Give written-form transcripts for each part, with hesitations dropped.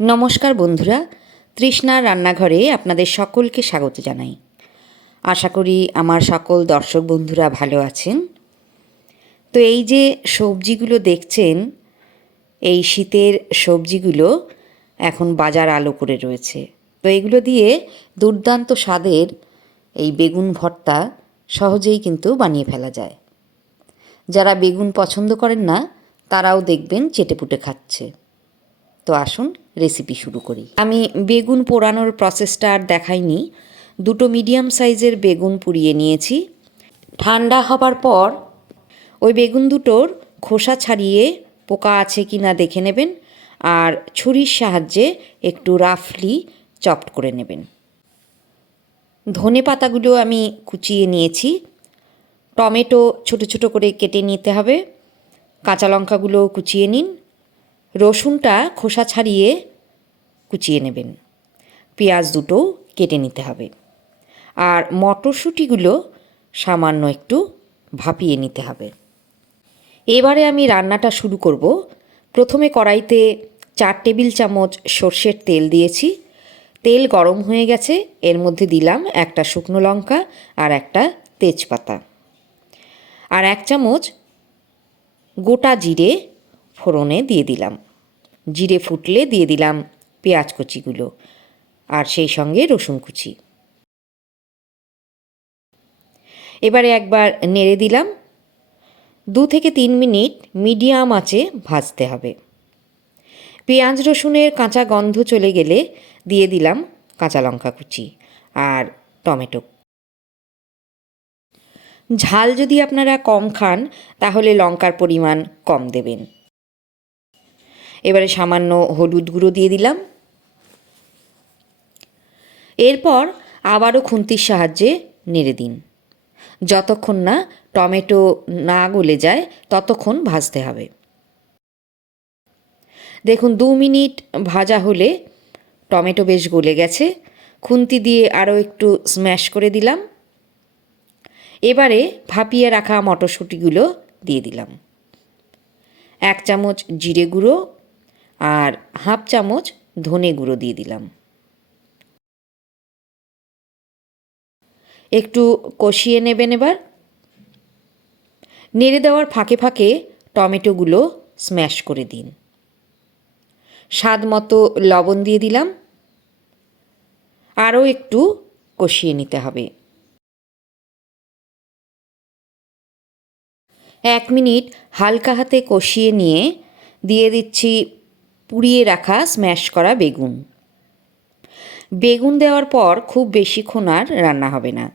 নমস্কার বন্ধুরা, তৃষ্ণার রান্নাঘরে আপনাদের সকলকে স্বাগত জানাই। আশা করি আমার সকল দর্শক বন্ধুরা ভালো আছেন। তো এই যে সবজিগুলো দেখছেন, এই শীতের সবজিগুলো এখন বাজার আলো করে রয়েছে। তো এগুলো দিয়ে দুর্দান্ত স্বাদের এই বেগুন ভর্তা সহজেই কিন্তু বানিয়ে ফেলা যায়। যারা বেগুন পছন্দ করেন না তারাও দেখবেন চেটেপুটে খাচ্ছে। তো আসুন রেসিপি শুরু করি। আমি বেগুন পোড়ানোর প্রসেসটা আর দেখাইনি। দুটো মিডিয়াম সাইজের বেগুন পুড়িয়ে নিয়েছি। ঠান্ডা হবার পর ওই বেগুন দুটোর খোসা ছাড়িয়ে পোকা আছে কি না দেখে নেবেন, আর ছুরির সাহায্যে একটু রাফলি চপড করে নেবেন। ধনে পাতাগুলো আমি কুচিয়ে নিয়েছি। টমেটো ছোটো ছোটো করে কেটে নিতে হবে। কাঁচা লঙ্কাগুলো কুচিয়ে নিন। রসুনটা খোসা ছাড়িয়ে কুচিয়ে নেবেন। পেঁয়াজ দুটো কেটে নিতে হবে। আর মটরশুঁটিগুলো সামান্য একটু ভাপিয়ে নিতে হবে। এবারে আমি রান্নাটা শুরু করব। প্রথমে কড়াইতে 4 টেবিল চামচ সর্ষের তেল দিয়েছি। তেল গরম হয়ে গেছে, এর মধ্যে দিলাম একটা শুকনো লঙ্কা আর একটা তেজপাতা, আর 1 চামচ গোটা জিরে ফোড়নে দিয়ে দিলাম। জিরে ফুটলে দিয়ে দিলাম পেঁয়াজ কুচিগুলো আর সেই সঙ্গে রসুন কুচি। এবারে একবার নেড়ে দিলাম। 2 থেকে 3 মিনিট মিডিয়াম আঁচে ভাজতে হবে। পেঁয়াজ রসুনের কাঁচা গন্ধ চলে গেলে দিয়ে দিলাম কাঁচা লঙ্কা কুচি আর টমেটো। ঝাল যদি আপনারা কম খান তাহলে লঙ্কার পরিমাণ কম দেবেন। এবারে সামান্য হলুদ গুঁড়ো দিয়ে দিলাম। এরপর আবারও খুন্তির সাহায্যে নেড়ে দিন। যতক্ষণ না টমেটো না গলে যায় ততক্ষণ ভাজতে হবে। দেখুন 2 মিনিট ভাজা হলে টমেটো বেশ গলে গেছে। খুন্তি দিয়ে আরও একটু স্ম্যাশ করে দিলাম। এবারে ভাপিয়ে রাখা মটরশুঁটিগুলো দিয়ে দিলাম। 1 চামচ জিরে গুঁড়ো আর হাফ চামচ ধনে গুঁড়ো দিয়ে দিলাম। একটু কষিয়ে নেবেন। এবার নেড়ে দেওয়ার ফাঁকে ফাঁকে টমেটোগুলো স্ম্যাশ করে দিন। স্বাদ মতো লবণ দিয়ে দিলাম। আরও একটু কষিয়ে নিতে হবে। 1 মিনিট হালকা হাতে কষিয়ে নিয়ে দিয়ে দিচ্ছি পুড়িয়ে রাখা স্ম্যাশ করা বেগুন। বেগুন দেওয়ার পর খুব বেশিক্ষণ আর রান্না হবে না।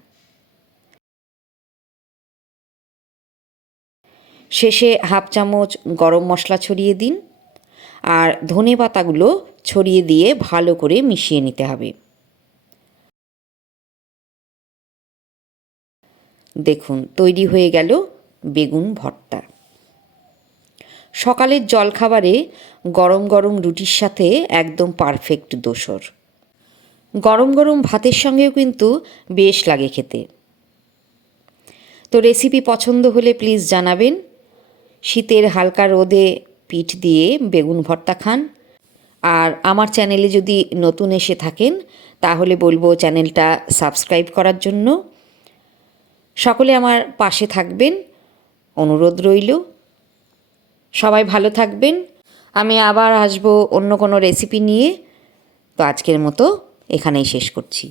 শেষে হাফ চামচ গরম মশলা ছড়িয়ে দিন আর ধনে পাতাগুলো ছড়িয়ে দিয়ে ভালো করে মিশিয়ে নিতে হবে। দেখুন তৈরি হয়ে গেল বেগুন ভর্তা। সকালের জলখাবারে গরম গরম রুটির সাথে একদম পারফেক্ট দোসর। গরম গরম ভাতের সঙ্গেও কিন্তু বেশ লাগে খেতে। তো রেসিপি পছন্দ হলে প্লিজ জানাবেন। শীতের হালকা রোদে পিঠ দিয়ে বেগুন ভর্তা খান। আর আমার চ্যানেলে যদি নতুন এসে থাকেন তাহলে বলবো চ্যানেলটা সাবস্ক্রাইব করার জন্য। সকলে আমার পাশে থাকবেন, অনুরোধ রইল। সবাই ভালো থাকবেন। আমি আবার আসবো অন্য কোনো রেসিপি নিয়ে। তো আজকের মতো এখানেই শেষ করছি।